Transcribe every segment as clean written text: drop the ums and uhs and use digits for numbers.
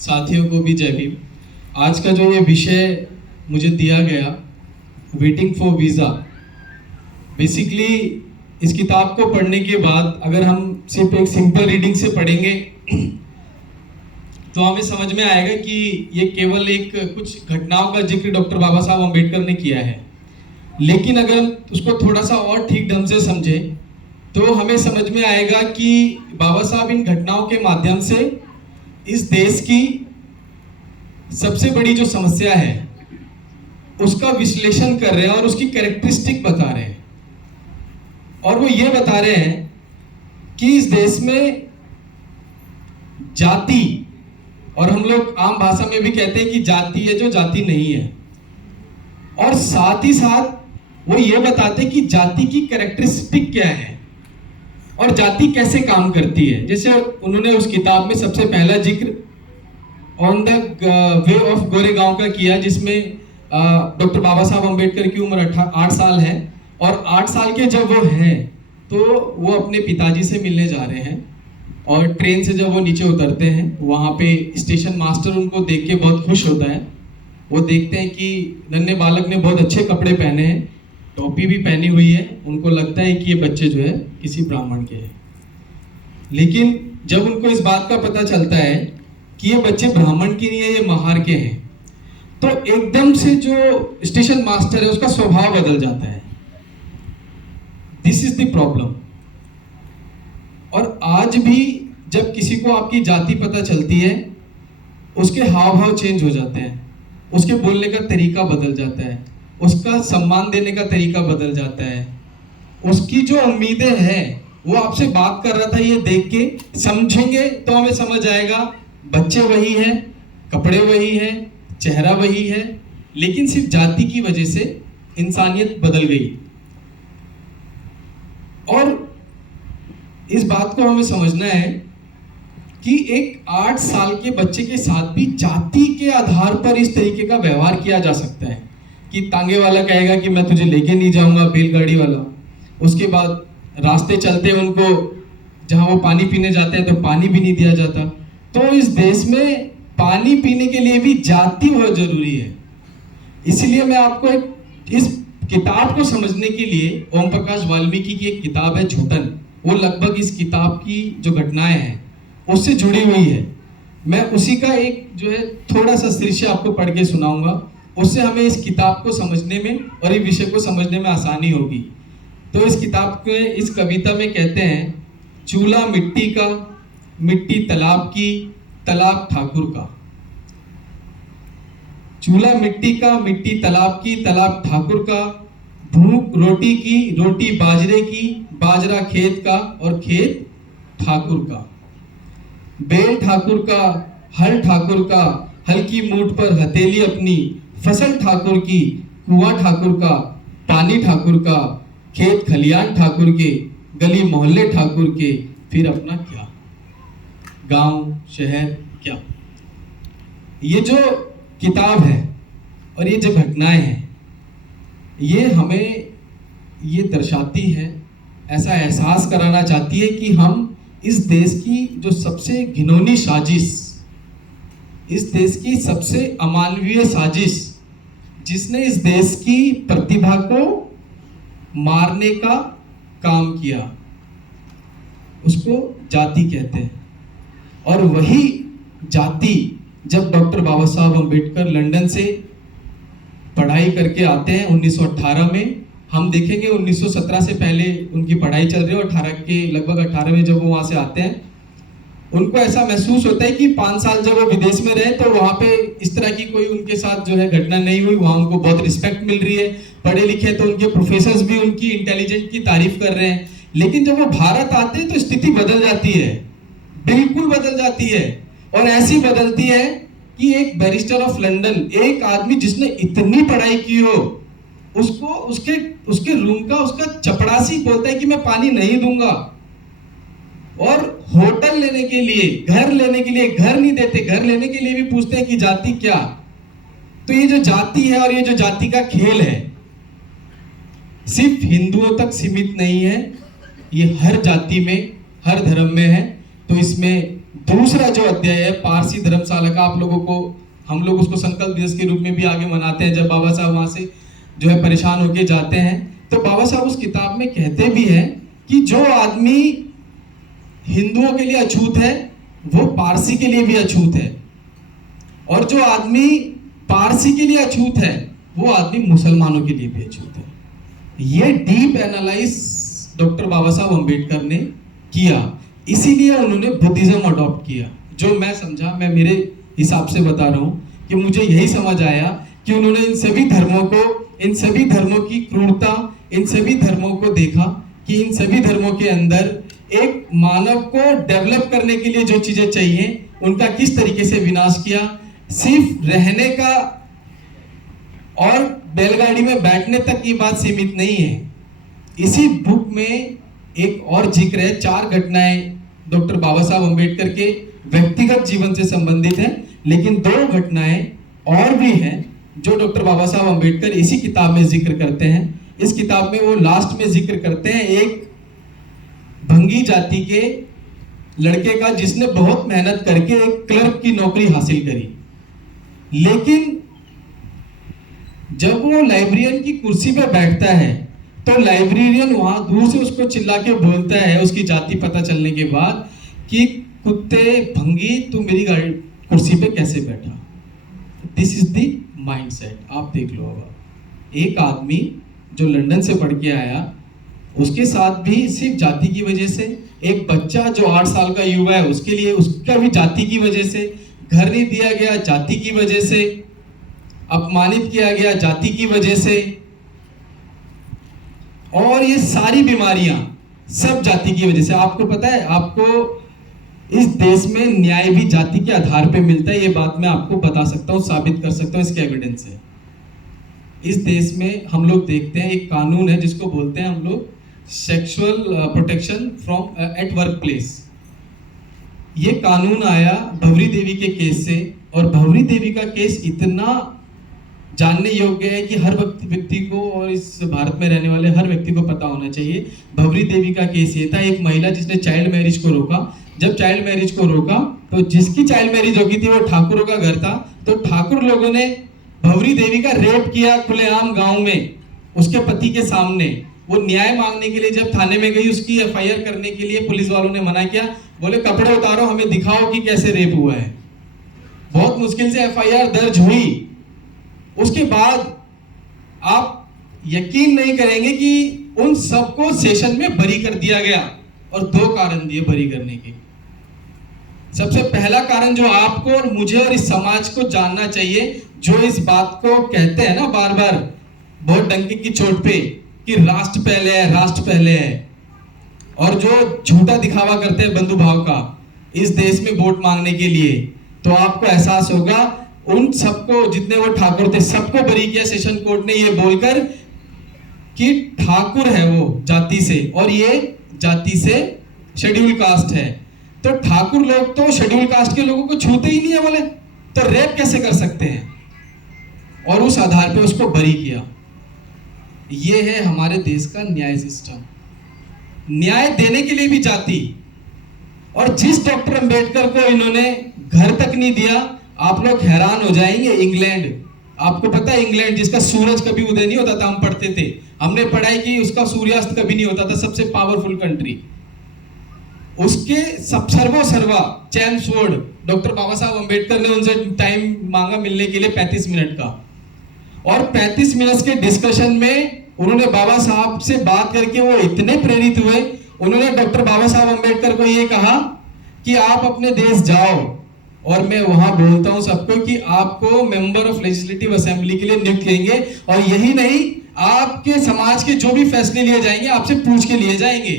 साथियों को भी जय भीम। आज का जो ये विषय मुझे दिया गया, वेटिंग फॉर वीज़ा, बेसिकली इस किताब को पढ़ने के बाद अगर हम सिर्फ एक सिंपल रीडिंग से पढ़ेंगे तो हमें समझ में आएगा कि ये केवल एक कुछ घटनाओं का जिक्र डॉक्टर बाबा साहब अम्बेडकर ने किया है। लेकिन अगर हम उसको थोड़ा सा और ठीक ढंग से समझें तो हमें समझ में आएगा कि बाबा साहब इन घटनाओं के माध्यम से इस देश की सबसे बड़ी जो समस्या है उसका विश्लेषण कर रहे हैं और उसकी कैरेक्टरिस्टिक बता रहे हैं। और वो ये बता रहे हैं कि इस देश में जाति, और हम लोग आम भाषा में भी कहते हैं कि जाति है जो जाति नहीं है, और साथ ही साथ वो ये बताते हैं कि जाति की कैरेक्टरिस्टिक क्या है और जाति कैसे काम करती है। जैसे उन्होंने उस किताब में सबसे पहला जिक्र on the way of Goregaon का किया, जिसमें डॉक्टर बाबा साहब अम्बेडकर की उम्र 8 साल है, और 8 साल के जब वो हैं तो वो अपने पिताजी से मिलने जा रहे हैं, और ट्रेन से जब वो नीचे उतरते हैं वहाँ पे स्टेशन मास्टर उनको देख के बहुत खुश होता है। वो देखते हैं कि नन्हे बालक ने बहुत अच्छे कपड़े पहने हैं, टोपी भी पहनी हुई है, उनको लगता है कि ये बच्चे जो है किसी ब्राह्मण के हैं। लेकिन जब उनको इस बात का पता चलता है कि ये बच्चे ब्राह्मण के नहीं है, ये महार के हैं, तो एकदम से जो स्टेशन मास्टर है उसका स्वभाव बदल जाता है। This is the problem. और आज भी जब किसी को आपकी जाति पता चलती है, उसके हाव भाव चेंज हो जाते हैं, उसके बोलने का तरीका बदल जाता है, उसका सम्मान देने का तरीका बदल जाता है, उसकी जो उम्मीदें हैं, वो आपसे बात कर रहा था ये देख के समझेंगे तो हमें समझ आएगा बच्चे वही हैं, कपड़े वही हैं, चेहरा वही है, लेकिन सिर्फ जाति की वजह से इंसानियत बदल गई। और इस बात को हमें समझना है कि एक 8 साल के बच्चे के साथ भी जाति के आधार पर इस तरीके का व्यवहार किया जा सकता है कि तांगे वाला कहेगा कि मैं तुझे लेके नहीं जाऊंगा, बैलगाड़ी वाला। उसके बाद रास्ते चलते उनको जहां वो पानी पीने जाते हैं तो पानी भी नहीं दिया जाता। तो इस देश में पानी पीने के लिए भी जाति बहुत जरूरी है। इसलिए मैं आपको इस किताब को समझने के लिए ओम प्रकाश वाल्मीकि की एक किताब है झूठन, वो लगभग इस किताब की जो घटनाएं हैं उससे जुड़ी हुई है। मैं उसी का एक जो है थोड़ा सा शीर्षक आपको पढ़ के सुनाऊंगा, उससे हमें इस किताब को समझने में और इस विषय को समझने में आसानी होगी। तो इस किताब के इस कविता में कहते हैं, चूल्हा मिट्टी का, मिट्टी तालाब की, तालाब ठाकुर का। चूल्हा मिट्टी का, मिट्टी तालाब की, तालाब ठाकुर का। भूख रोटी की, रोटी बाजरे की, बाजरा खेत का और खेत ठाकुर का। बैल ठाकुर का, हल ठाकुर का, हल की मूठ पर हथेली अपनी, फसल ठाकुर की, कुआं ठाकुर का, पानी ठाकुर का, खेत खलियान ठाकुर के, गली मोहल्ले ठाकुर के, फिर अपना क्या, गांव शहर क्या। ये जो किताब है और ये जो घटनाएं हैं, ये हमें ये दर्शाती है, ऐसा एहसास कराना चाहती है कि हम इस देश की जो सबसे घिनौनी साजिश, इस देश की सबसे अमानवीय साजिश, जिसने इस देश की प्रतिभा को मारने का काम किया, उसको जाति कहते हैं। और वही जाति जब डॉक्टर बाबा साहब अम्बेडकर लंदन से पढ़ाई करके आते हैं 1918 में, हम देखेंगे 1917 से पहले उनकी पढ़ाई चल रही है, और 18 के लगभग 18 में जब वो वहाँ से आते हैं, उनको ऐसा महसूस होता है कि 5 साल जब वो विदेश में रहे तो वहाँ पे इस तरह की कोई उनके साथ जो है घटना नहीं हुई, वहाँ उनको बहुत रिस्पेक्ट मिल रही है, पढ़े लिखे तो उनके प्रोफेसर्स भी उनकी इंटेलिजेंट की तारीफ कर रहे हैं। लेकिन जब वो भारत आते हैं तो स्थिति बदल जाती है, बिल्कुल बदल जाती है, और ऐसी बदलती है कि एक बैरिस्टर ऑफ लंदन, एक आदमी जिसने इतनी पढ़ाई की हो, उसको उसके रूम का उसका चपड़ासी बोलता है कि मैं पानी नहीं दूंगा, और होटल लेने के लिए, घर लेने के लिए घर नहीं देते, घर लेने के लिए भी पूछते हैं कि जाति क्या। तो ये जो जाति है और ये जो जाति का खेल है, सिर्फ हिंदुओं तक सीमित नहीं है, ये हर जाति में, हर धर्म में है। तो इसमें दूसरा जो अध्याय है पारसी धर्मशाला का, आप लोगों को, हम लोग उसको संकल्प दिवस के रूप में भी आगे मनाते हैं जब बाबा साहब वहां से जो है परेशान होके जाते हैं। तो बाबा साहब उस किताब में कहते भी हैं कि जो आदमी हिंदुओं के लिए अछूत है वो पारसी के लिए भी अछूत है, और जो आदमी पारसी के लिए अछूत है वो आदमी मुसलमानों के लिए भी अछूत है। ये डीप एनालाइज डॉक्टर बाबा साहब अम्बेडकर ने किया, इसीलिए उन्होंने बुद्धिज्म अडॉप्ट किया। जो मैं समझा, मैं मेरे हिसाब से बता रहा हूं कि मुझे यही समझ आया कि उन्होंने इन सभी धर्मों को, इन सभी धर्मों की क्रूरता, इन सभी धर्मों को देखा कि इन सभी धर्मों के अंदर एक मानव को डेवलप करने के लिए जो चीजें चाहिए उनका किस तरीके से विनाश किया। सिर्फ रहने का और बैलगाड़ी में बैठने तक की बात सीमित नहीं है। इसी बुक में एक और जिक्र है, 4 घटनाएं डॉक्टर बाबा साहब अम्बेडकर के व्यक्तिगत जीवन से संबंधित हैं, लेकिन 2 घटनाएं और भी हैं जो डॉक्टर बाबा साहब अम्बेडकर इसी किताब में जिक्र करते हैं। इस किताब में वो लास्ट में जिक्र करते हैं एक भंगी जाति के लड़के का जिसने बहुत मेहनत करके एक क्लर्क की नौकरी हासिल करी, लेकिन जब वो लाइब्रेरियन की कुर्सी पर बैठता है तो लाइब्रेरियन वहां दूर से उसको चिल्ला के बोलता है, उसकी जाति पता चलने के बाद, कि कुत्ते भंगी तू मेरी गाड़ी कुर्सी पे कैसे बैठा। This is the mindset. आप देख लो, अब एक आदमी जो लंदन से पढ़ के आया, उसके साथ भी सिर्फ जाति की वजह से, एक बच्चा जो 8 साल का युवा है उसके लिए उसका भी जाति की वजह से, घर नहीं दिया गया जाति की वजह से, अपमानित किया गया जाति की वजह से, और ये सारी बीमारियां सब जाति की वजह से। आपको पता है, आपको इस देश में न्याय भी जाति के आधार पे मिलता है, ये बात मैं आपको बता सकता हूं, साबित कर सकता हूं, इसके एविडेंस है। इस देश में हम लोग देखते हैं एक कानून है जिसको बोलते हैं हम लोग sexual protection from at work place. ये कानून आया भवरी देवी के केस से, और भवरी देवी का केस इतना जानने योग्य है कि हर व्यक्ति को और इस भारत में रहने वाले हर व्यक्ति को पता होना चाहिए। भवरी देवी का केस ये था, एक महिला जिसने चाइल्ड मैरिज को रोका। जब चाइल्ड मैरिज को रोका तो जिसकी चाइल्ड मैरिज होगी थी वो ठाकुरों का घर था, तो ठाकुर लोगों ने भवरी देवी का रेप किया खुलेआम गांव में उसके पति के सामने। वो न्याय मांगने के लिए जब थाने में गई, उसकी एफआईआर करने के लिए पुलिस वालों ने मना किया, बोले कपड़े उतारो, हमें दिखाओ कि कैसे रेप हुआ है। बहुत मुश्किल से एफआईआर दर्ज हुई। उसके बाद आप यकीन नहीं करेंगे कि उन सबको सेशन में बरी कर दिया गया, और 2 कारण दिए बरी करने के। सबसे पहला कारण जो आपको और मुझे और इस समाज को जानना चाहिए, जो इस बात को कहते हैं ना बार बार बहुत डंके की चोट पे कि राष्ट्र पहले है, राष्ट्र पहले है, और जो झूठा दिखावा करते हैं बंधुभाव का इस देश में वोट मांगने के लिए, तो आपको एहसास होगा उन सबको, जितने वो ठाकुर थे सबको बरी किया सेशन कोर्ट ने, ये बोलकर कि ठाकुर है वो जाति से, और ये जाति से शेड्यूल कास्ट है। तो ठाकुर लोग तो शेड्यूल कास्ट के लोगों को छूते ही नहीं है, बोले तो रेप कैसे कर सकते हैं, और उस आधार पे उसको बरी किया। ये है हमारे देश का न्याय सिस्टम। न्याय देने के लिए भी जाति, और जिस डॉक्टर अंबेडकर को इन्होंने घर तक नहीं दिया, आप लोग हैरान हो जाएंगे। इंग्लैंड, आपको पता है इंग्लैंड जिसका सूरज कभी उदय नहीं होता था, हम पढ़ते थे, हमने पढ़ाई की, उसका सूर्यास्त कभी नहीं होता था, सबसे पावरफुल कंट्री, उसके सर्वा चैम्सफोर्ड, डॉक्टर बाबा साहब अंबेडकर ने उनसे टाइम मांगा मिलने के लिए 35 मिनट का, और 35 मिनट के डिस्कशन में उन्होंने बाबा साहब से बात करके वो इतने प्रेरित हुए, उन्होंने डॉक्टर बाबा साहब अंबेडकर को ये कहा कि आप अपने देश जाओ और मैं वहां बोलता हूं सबको कि आपको मेंबर ऑफ लेजिस्लेटिव असेंबली के लिए नियुक्त करेंगे, और यही नहीं, आपके समाज के जो भी फैसले लिए जाएंगे आपसे पूछ के लिए जाएंगे।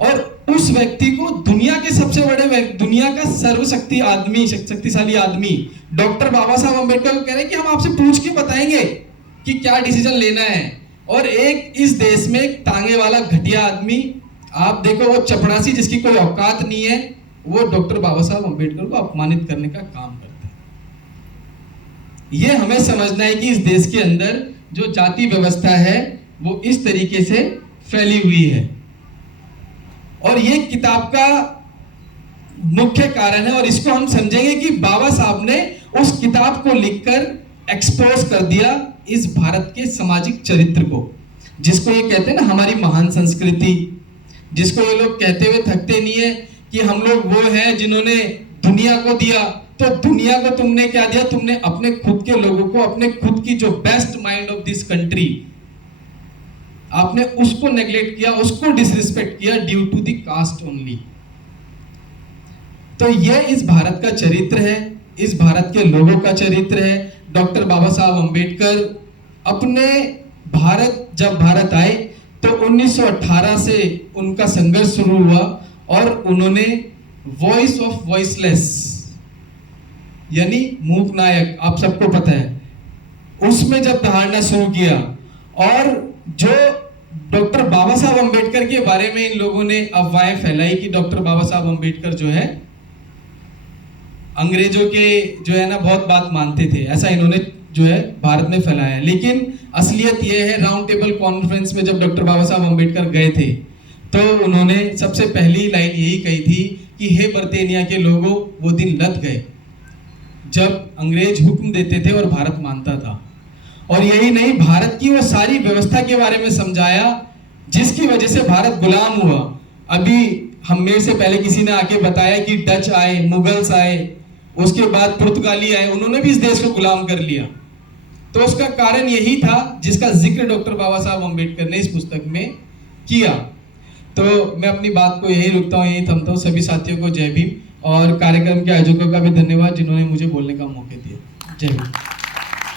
और उस व्यक्ति को दुनिया के सबसे बड़े, दुनिया का सर्वशक्ति आदमी, शक्तिशाली आदमी डॉक्टर बाबा साहब अंबेडकर को कह रहे हैं कि हम आपसे पूछ के बताएंगे कि क्या डिसीजन लेना है। और एक इस देश में एक तांगे वाला घटिया आदमी, आप देखो वो चपड़ासी जिसकी कोई औकात नहीं है, वो डॉक्टर बाबा साहब अंबेडकर को अपमानित करने का काम करता है। ये हमें समझना है कि इस देश के अंदर जो जाति व्यवस्था है वो इस तरीके से फैली हुई है। और ये किताब का मुख्य कारण है, और इसको हम समझेंगे कि बाबा साहब ने उस किताब को लिखकर एक्सपोज कर दिया इस भारत के सामाजिक चरित्र को, जिसको ये कहते हैं ना हमारी महान संस्कृति, जिसको ये लोग कहते हुए थकते नहीं है कि हम लोग वो हैं जिन्होंने दुनिया को दिया। तो दुनिया को तुमने क्या दिया? तुमने अपने खुद के लोगों को, अपने खुद की जो best mind of this country, आपने उसको नेग्लेक्ट किया, उसको डिसरिस्पेक्ट किया due to the caste only. तो ये इस भारत का चरित्र है, इस भारत के लोगों का चरित्र है। डॉक्टर बाबा साहब अंबेडकर अपने जब भारत आए तो 1918 से उनका संघर्ष शुरू हुआ और उन्होंने वॉइस ऑफ वॉइसलेस यानी मूक नायक, आप सबको पता है, उसमें जब दहाड़ना शुरू किया, और जो डॉक्टर बाबा साहब अंबेडकर के बारे में इन लोगों ने अफवाहें फैलाई कि डॉक्टर बाबा साहब अंबेडकर जो है अंग्रेजों के जो है ना बहुत बात मानते थे, ऐसा इन्होंने जो है भारत में फैलाया। लेकिन असलियत यह है, राउंड टेबल कॉन्फ्रेंस में जब डॉक्टर बाबा साहब अंबेडकर गए थे तो उन्होंने सबसे पहली लाइन यही कही थी कि हे बर्तानिया के लोगों, वो दिन लद गए जब अंग्रेज हुक्म देते थे और भारत मानता था। और यही नहीं, भारत की वो सारी व्यवस्था के बारे में समझाया जिसकी वजह से भारत गुलाम हुआ। अभी हम में से पहले किसी ने आके बताया कि डच आए, मुगल्स आए, उसके बाद पुर्तगाली आए, उन्होंने भी इस देश को गुलाम कर लिया। तो उसका कारण यही था जिसका जिक्र डॉक्टर बाबा साहब अंबेडकर ने इस पुस्तक में किया। तो मैं अपनी बात को यही रुकता हूँ, यही थमता हूँ। सभी साथियों को जय भीम, और कार्यक्रम के आयोजकों का भी धन्यवाद जिन्होंने मुझे बोलने का मौका दिया। जय भीम।